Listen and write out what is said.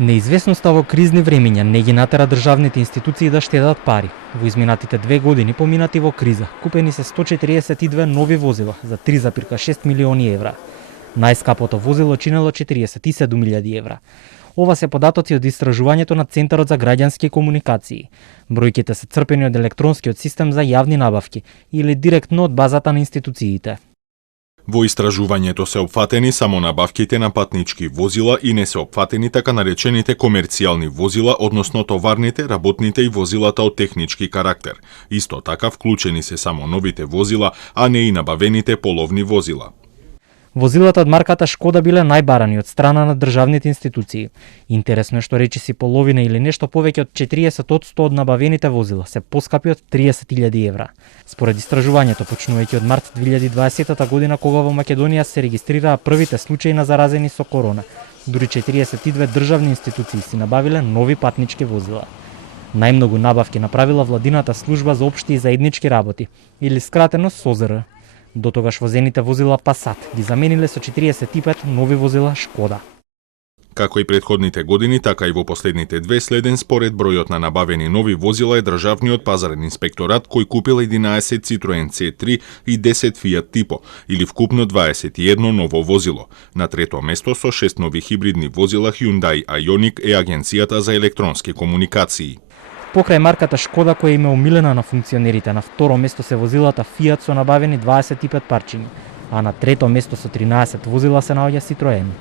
Неизвестноста во кризни времиња не ги натера државните институции да штедат пари. Во изминатите 2 години поминати во криза, купени се 142 нови возила за 3,6 милиони евра. Најскапото возило чинело 47.000 евра. Ова се податоци од истражувањето на Центарот за граѓански комуникации. Бројките се црпени од електронскиот систем за јавни набавки или директно од базата на институциите. Во истражувањето се опфатени само набавките на патнички возила и не се опфатени така наречените комерцијални возила, односно товарните, работните и возилата од технички карактер. Исто така вклучени се само новите возила, а не и набавените половни возила. Возилата од марката Шкода биле најбарани од страна на државните институции. Интересно е што речиси половина или нешто повеќе од 40% од набавените возила се поскапи од 30.000 евра. Според истражувањето, почнувајќи од март 2020 година, кога во Македонија се регистрираа првите случаи на заразени со корона, дури 42 државни институции си набавиле нови патнички возила. Најмногу набавки направила владината служба за општи и заеднички работи, или скратено СОЗР. До тогаш возените возила Passat ги замениле со 45 нови возила Шкода. Како и претходните години, така и во последните две следен според бројот на набавени нови возила е државниот пазарен инспекторат кој купил 11 Citroen C3 и 10 Fiat Tipo, или вкупно 21 ново возило. На трето место со 6 нови хибридни возила Hyundai Ioniq е Агенцијата за електронски комуникации. Покрај марката Шкода, која им е омилена на функционерите, на второ место се возилата Fiat со набавени 25 парчиња, а на трето место со 13 возила се наоѓа Citroen.